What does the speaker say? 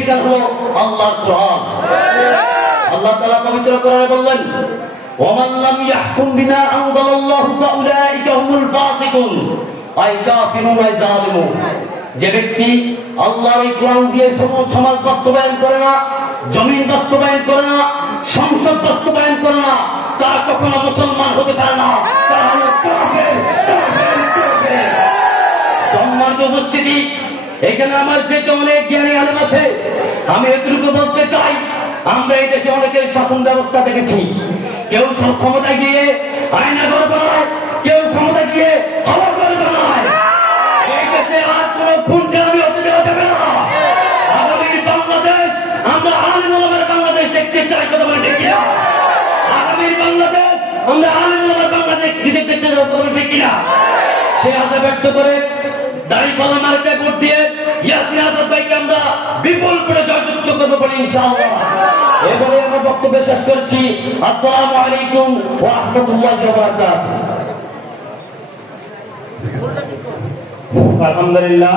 বিধান হলো আল্লাহর কোরআন। আল্লাহ তাআলা পবিত্র কোরআনে বললেন, ওয়ামান লাম ইয়াহকুম বিমা আনজালাল্লাহু ফাউলাইকা হুমুল ফাসিকুন আই কাফিরুন আই জালিমুন। যে ব্যক্তি আল্লাহর এই কোরআন দিয়ে সমাজ বাস্তবায়ন করে না, জমিন বাস্তবায়ন করে না, সংসদ বাস্তবায়ন করে না, তারা কখনো মুসলমান হতে পারে না, তারা হলো কাফের, কাফের, কাফের। সম্মানিত উপস্থিতি, এখানে আমার যে অনেক জ্ঞানী আলেম আছে, আমি এটুকু বলতে চাই, আমরা এই দেশে অনেকের শাসন ব্যবস্থা দেখেছি। কেউ ক্ষমতা গিয়ে আয়নাঘর বানায়, কেউ ক্ষমতা গিয়ে হাওয়াঘর বানায়। এই দেশে আর কোনো খুনখারামি হতে দেওয়া যাবে না। আগামীর বাংলাদেশ আমরা আলেম ওলামার বাংলাদেশ দেখতে চাই, কথা বলে ঠিক কিনা? আগামীর বাংলাদেশ আমরা আলেম ওলামার বাংলাদেশ দেখতে চাই, কথা বলে ঠিক কিনা? সে আশা ব্যক্ত করে দাঁড়িপাল্লা মার্কায় ভোট দিয়ে ইয়াসিন আজাদ ভাইকে আমরা বিপুল করে জয়যুক্ত করবো বলে ইনশাআল্লাহ। এবারে আমরা বক্তব্য শেষ করছি। আসসালামু আলাইকুম ওয়া রাহমাতুল্লাহি ওয়া বারাকাতুহু। আলহামদুলিল্লাহ।